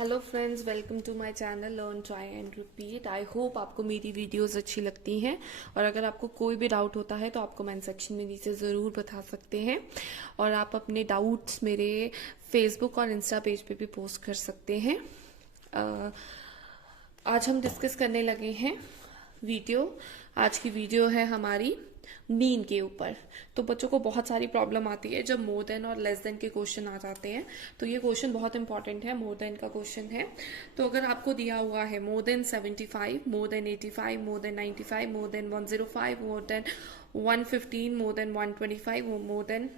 Hello friends, welcome to my channel learn try and repeat. I hope आपको मेरी videos अच्छी लगती हैं और अगर आपको कोई भी डाउट होता है तो आप कमेंट सेक्शन में नीचे ज़रूर बता सकते हैं और आप अपने डाउट्स मेरे फेसबुक और इंस्टा पेज पे भी पोस्ट कर सकते हैं। आज हम डिस्कस करने लगे हैं आज की वीडियो है हमारी मीन के ऊपर। तो बच्चों को बहुत सारी प्रॉब्लम आती है जब मोर देन और लेस देन के क्वेश्चन आ जाते हैं, तो ये क्वेश्चन बहुत इंपॉर्टेंट है। मोर देन का क्वेश्चन है, तो अगर आपको दिया हुआ है more than 75, more than 85, more than 95, more than 105, more than 115, more than 125, more than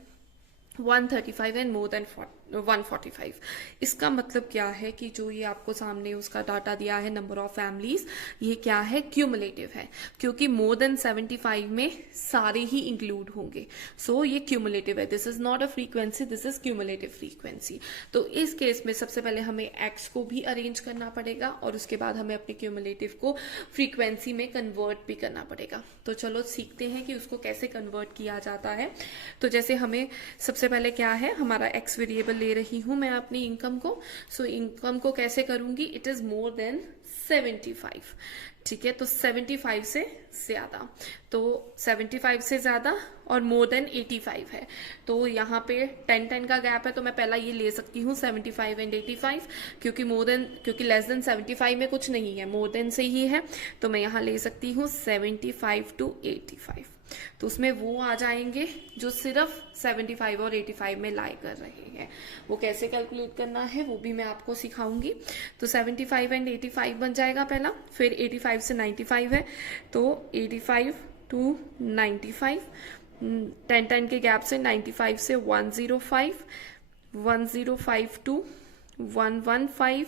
135 and more than 145, इसका मतलब क्या है कि जो ये आपको सामने उसका डाटा दिया है नंबर ऑफ फैमिलीज, ये क्या है, क्यूमुलेटिव है, क्योंकि मोर देन 75 में सारे ही इंक्लूड होंगे। सो ये क्यूमुलेटिव है, this is not a frequency, this is cumulative frequency. तो इस केस में सबसे पहले हमें एक्स को भी अरेंज करना पड़ेगा और उसके बाद हमें अपने क्यूमुलेटिव को फ्रीक्वेंसी में कन्वर्ट भी करना पड़ेगा। तो चलो सीखते हैं कि उसको कैसे कन्वर्ट किया जाता है। तो जैसे हमें सबसे पहले क्या है, हमारा एक्स वेरिएबल ले रही हूं मैं अपनी इनकम को। सो इनकम को कैसे करूंगी, इट इज मोर देन 75। ठीक है, तो 75 से ज्यादा, तो 75 से ज्यादा और मोर देन 85 है। तो यहाँ पे 10 का गैप है, तो मैं पहला ये ले सकती हूँ 75 एंड 85, क्योंकि लेस देन 75 में कुछ नहीं है, मोर देन से ही है। तो मैं यहाँ ले सकती हूँ 75 to 85। तो उसमें वो आ जाएंगे जो सिर्फ 75 और 85 में लाई कर रहे हैं। वो कैसे कैलकुलेट करना है वो भी मैं आपको सिखाऊंगी। तो 75 एंड 85 बन जाएगा पहला, फिर 85 से 95 है, तो 85 to 95, 10 के गैप से 95 से 105, 105 to 115,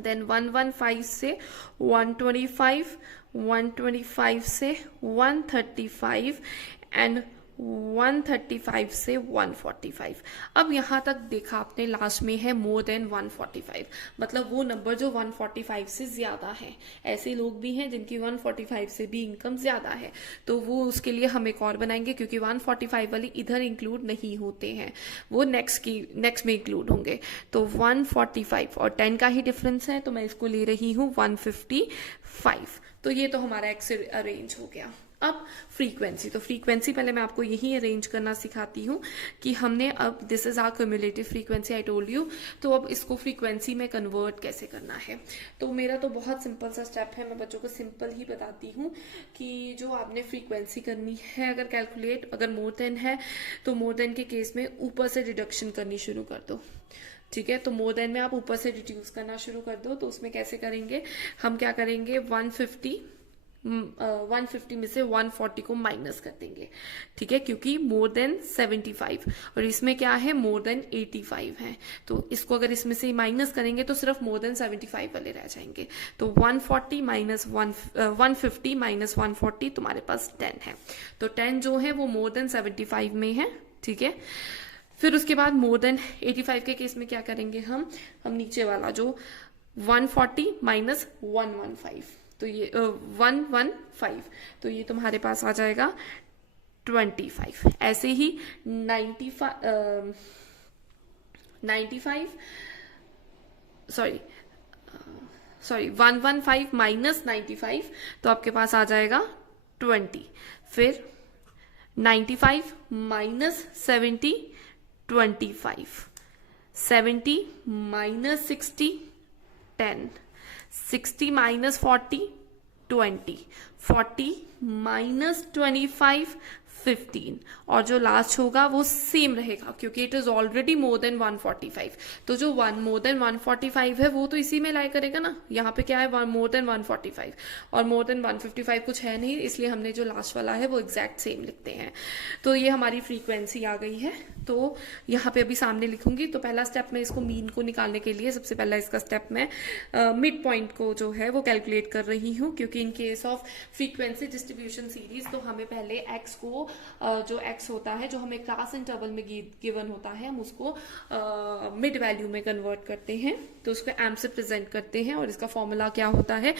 देन 115 से 125, 125 से 135 एंड 135 से 145। अब यहां तक देखा आपने, लास्ट में है मोर देन 145, मतलब वो नंबर जो 145 से ज्यादा है। ऐसे लोग भी हैं जिनकी 145 से भी इनकम ज्यादा है, तो वो उसके लिए हम एक और बनाएंगे, क्योंकि 145 वाले इधर इंक्लूड नहीं होते हैं, वो नेक्स्ट में इंक्लूड होंगे। तो 145 और 10 का ही डिफरेंस है, तो मैं इसको ले रही हूँ 155। तो ये तो हमारा एक्स अरेंज हो गया। अब फ्रीक्वेंसी, तो फ्रीक्वेंसी पहले मैं आपको यही अरेंज करना सिखाती हूँ कि हमने अब this is our cumulative frequency, I told you. तो अब इसको फ्रीक्वेंसी में कन्वर्ट कैसे करना है, तो मेरा तो बहुत सिंपल सा स्टेप है, मैं बच्चों को सिंपल ही बताती हूँ कि जो आपने फ्रीक्वेंसी करनी है अगर कैलकुलेट, अगर मोर देन है तो मोर देन के केस में ऊपर से डिडक्शन करनी शुरू कर दो। ठीक है, तो मोर देन में आप ऊपर से रिड्यूस करना शुरू कर दो। तो उसमें कैसे करेंगे, हम क्या करेंगे, 150 में से 140 को माइनस कर देंगे। ठीक है, क्योंकि मोर देन 75 और इसमें क्या है, मोर देन 85 है, तो इसको अगर इसमें से माइनस करेंगे तो सिर्फ मोर देन 75 वाले रह जाएंगे। तो 150 माइनस 150 माइनस 140, तुम्हारे पास 10 है। तो 10 जो है वो मोर देन 75 में है। ठीक है, फिर उसके बाद मोर देन 85 के केस में क्या करेंगे, हम नीचे वाला जो 140 माइनस 115, तो ये 115, तो ये तुम्हारे पास आ जाएगा 25। ऐसे ही 95 सॉरी 115 माइनस 95, तो आपके पास आ जाएगा 20। फिर 95 माइनस 70, 25, 70 माइनस 60, 10, 60 माइनस 40, 20, 40 माइनस 25, 15, और जो लास्ट होगा वो सेम रहेगा, क्योंकि it is already more than 145। तो जो मोर देन 145 है वो तो इसी में लाई करेगा ना। यहाँ पे क्या है, मोर देन 145 और मोर देन 155 कुछ है नहीं, इसलिए हमने जो लास्ट वाला है वो एग्जैक्ट सेम लिखते हैं। तो ये हमारी फ्रीक्वेंसी आ गई है। तो यहाँ पे अभी सामने लिखूंगी। तो पहला स्टेप में इसको मीन को निकालने के लिए सबसे पहला इसका स्टेप में मिड पॉइंट को जो है वो कैलकुलेट कर रही हूँ, क्योंकि in case of frequency distribution series तो हमें पहले एक्स को जो एक्स होता है, जो हमें क्लास इंटरवल में गिवन होता है, हम उसको मिड वैल्यू में कन्वर्ट करते हैं, तो उसको एम से प्रेजेंट करते हैं। और इसका फॉर्मूला क्या होता है,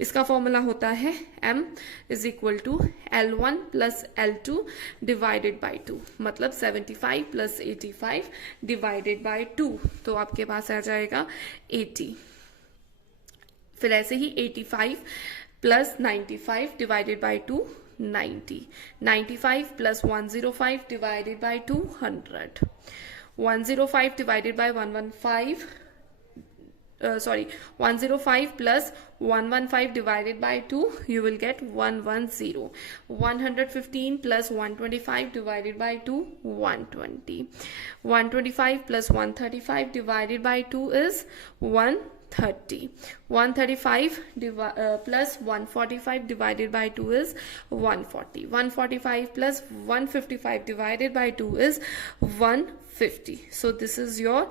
इसका फॉर्मूला होता है M is equal to L1 plus L2 divided by 2, मतलब 75 प्लस 85 डिवाइडेड बाय 2, तो आपके पास आ जाएगा 80। फिर ऐसे ही 85 plus 95 divided by 2 90, 95 plus 105 divided by 2 100, 105 divided by 115 105 plus 115 divided by 2, you will get 110. 115 plus 125 divided by 2, 120. 125 plus 135 divided by 2 is 130. 135 plus 145 divided by 2 is 140. 145 plus 155 divided by 2 is 150. So this is your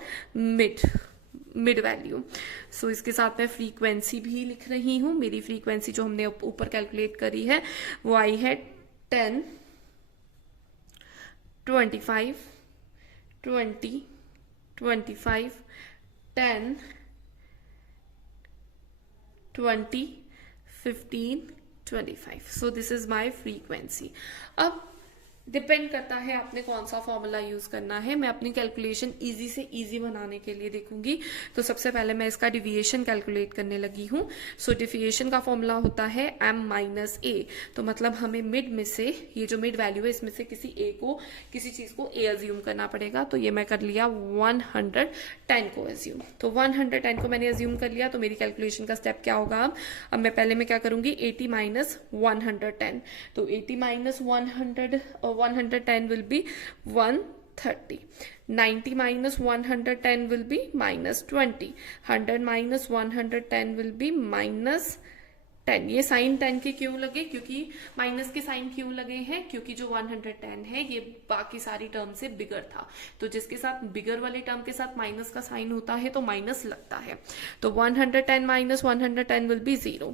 mid value. So इसके साथ मैं frequency भी लिख रही हूं। मेरी frequency जो हमने ऊपर कैलकुलेट करी है वो आई है 10, 25, 20, 25, 10, 20, 15, 25। So this is my frequency. अब डिपेंड करता है आपने कौन सा फॉर्मूला यूज करना है। मैं अपनी कैलकुलेशन इजी से इजी बनाने के लिए देखूंगी। तो सबसे पहले मैं इसका डिविएशन कैलकुलेट करने लगी हूं। सो डिविएशन का फॉर्मूला होता है m माइनस a। तो मतलब हमें मिड में से, ये जो मिड वैल्यू है इसमें से किसी चीज को a अज्यूम करना पड़ेगा। तो ये मैं कर लिया 110 को अज्यूम। तो 110 को मैंने अज्यूम कर लिया। तो मेरी कैलकुलेशन का स्टेप क्या होगा? अब मैं पहले में क्या करूंगी, 80 माइनस 110। तो 80 minus 110 will be 130. 90 minus 110 will be minus 20. 100 minus 110 will be minus 10। ये साइन 10 के क्यों लगे? क्योंकि माइनस के साइन क्यों लगे हैं? क्योंकि जो 110 है ये बाकी सारी टर्म से बिगर था। तो जिसके साथ बिगर वाले टर्म के साथ माइनस का साइन होता है तो माइनस लगता है। तो 110 minus 110 will be 0।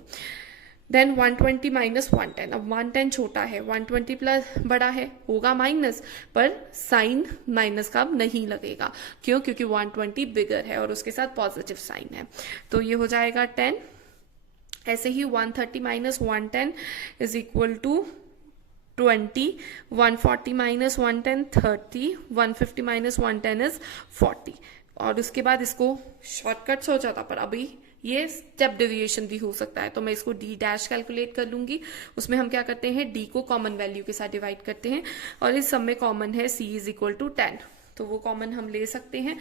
Then 120 minus 110। अब 110 छोटा है, 120 प्लस बड़ा है, होगा माइनस, पर साइन माइनस का अब नहीं लगेगा। क्यों? क्योंकि 120 बिगर है और उसके साथ पॉजिटिव साइन है। तो ये हो जाएगा 10। ऐसे ही 130 minus 110 is equal to 20, 140 minus 110 30, 150 minus 110 is 40। और उसके बाद इसको शॉर्टकट सोचा था, पर अभी ये स्टेप डेविएशन भी हो सकता है। तो मैं इसको d डैश कैलकुलेट कर लूंगी। उसमें हम क्या करते हैं, d को कॉमन वैल्यू के साथ डिवाइड करते हैं और इस सब में कॉमन है c इज इक्वल टू 10। तो वो कॉमन हम ले सकते हैं।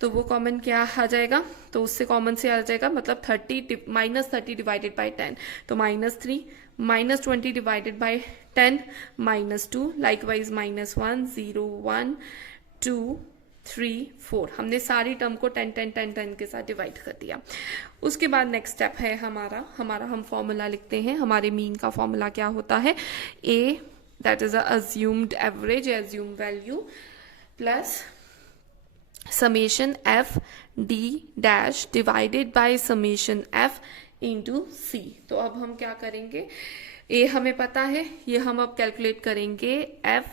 तो वो कॉमन क्या आ जाएगा? तो उससे कॉमन से आ जाएगा मतलब 30 माइनस 30 डिवाइडेड बाई 10। तो -3, माइनस 20 डिवाइडेड बाई 10 -2, लाइकवाइज -1 0 1 2 3 4। हमने सारी टर्म को 10 10 10 10 के साथ डिवाइड कर दिया। उसके बाद नेक्स्ट स्टेप है हमारा हम फॉर्मूला लिखते हैं। हमारे मीन का फॉर्मूला क्या होता है? a that is assumed average, assume value, plus summation f d dash divided by summation f into c। तो अब हम क्या करेंगे, a हमें पता है, ये हम अब कैलकुलेट करेंगे f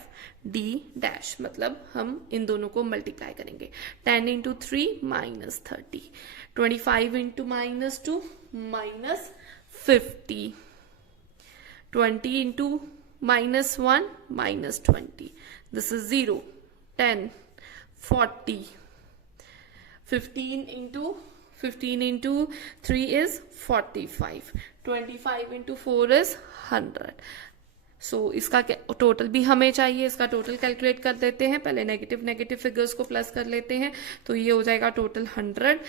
d डैश, मतलब हम इन दोनों को मल्टीप्लाई करेंगे। 10 into 3 minus 30, 25 into minus 2 minus 50, 20 into minus 1 minus 20, this is 0, 10, 40, 15 into 3 is 45, 25 into 4 is 100। सो इसका टोटल भी हमें चाहिए, इसका टोटल कैलकुलेट कर देते हैं। पहले नेगेटिव फिगर्स को प्लस कर लेते हैं। तो ये हो जाएगा टोटल 100।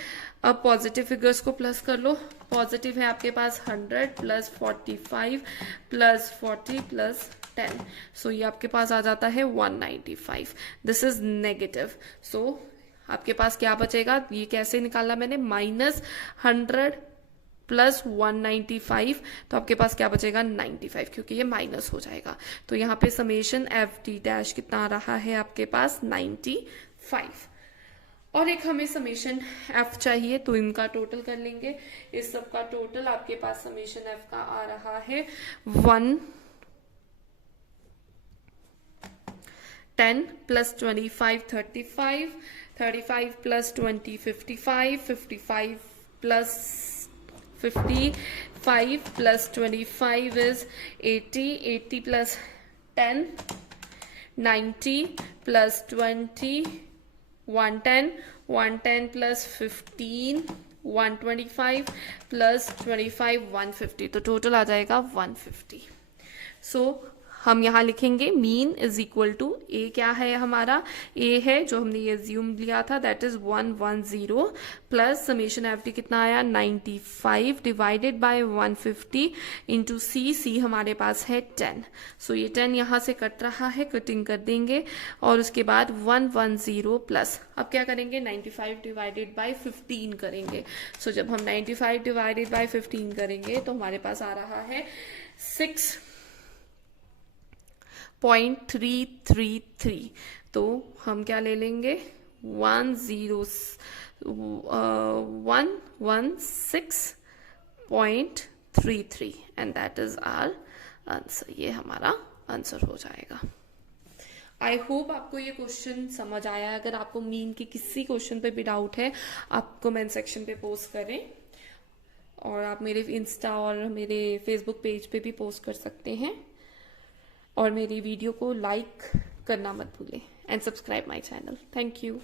अब पॉजिटिव फिगर्स को प्लस कर लो। पॉजिटिव है आपके पास 100 प्लस 45 प्लस 40 प्लस 10। सो ये आपके पास आ जाता है 195। This is negative. सो आपके पास क्या बचेगा, ये कैसे निकाला मैंने, -100 प्लस 195। तो आपके पास क्या बचेगा, 95, क्योंकि ये माइनस हो जाएगा। तो यहाँ पे समेशन एफ डी डैश कितना आ रहा है आपके पास, 95। और एक हमें समेशन एफ चाहिए, तो इनका टोटल कर लेंगे। इस सब का टोटल आपके पास समेशन एफ का आ रहा है 110 plus 25 35, 35 plus 20 55, 55 plus 55 plus 25 is 80, 80 plus 10 90 plus 20 110, 110 plus 15 125 plus 25 150, तो टोटल आ जाएगा 150। सो हम यहाँ लिखेंगे मीन इज इक्वल टू ए, क्या है हमारा, ए है जो हमने ये एज्यूम लिया था, that is 110 plus summation FD कितना आया 95 डिवाइडेड बाय 150 इंटू सी, सी हमारे पास है 10। सो ये 10 यहाँ से कट रहा है, कटिंग कर देंगे, और उसके बाद 110 प्लस, अब क्या करेंगे 95 डिवाइडेड बाय 15 करेंगे। सो जब हम 95 डिवाइडेड बाय 15 करेंगे तो हमारे पास आ रहा है 6.333। तो हम क्या ले लेंगे 116.33 and that is our answer. ये हमारा आंसर हो जाएगा। आई होप आपको ये क्वेश्चन समझ आया। अगर आपको मीन के किसी क्वेश्चन पे भी डाउट है आप कमेंट सेक्शन पे पोस्ट करें, और आप मेरे इंस्टा और मेरे फेसबुक पेज पे भी पोस्ट कर सकते हैं, और मेरी वीडियो को लाइक करना मत भूलें and subscribe my channel. Thank you.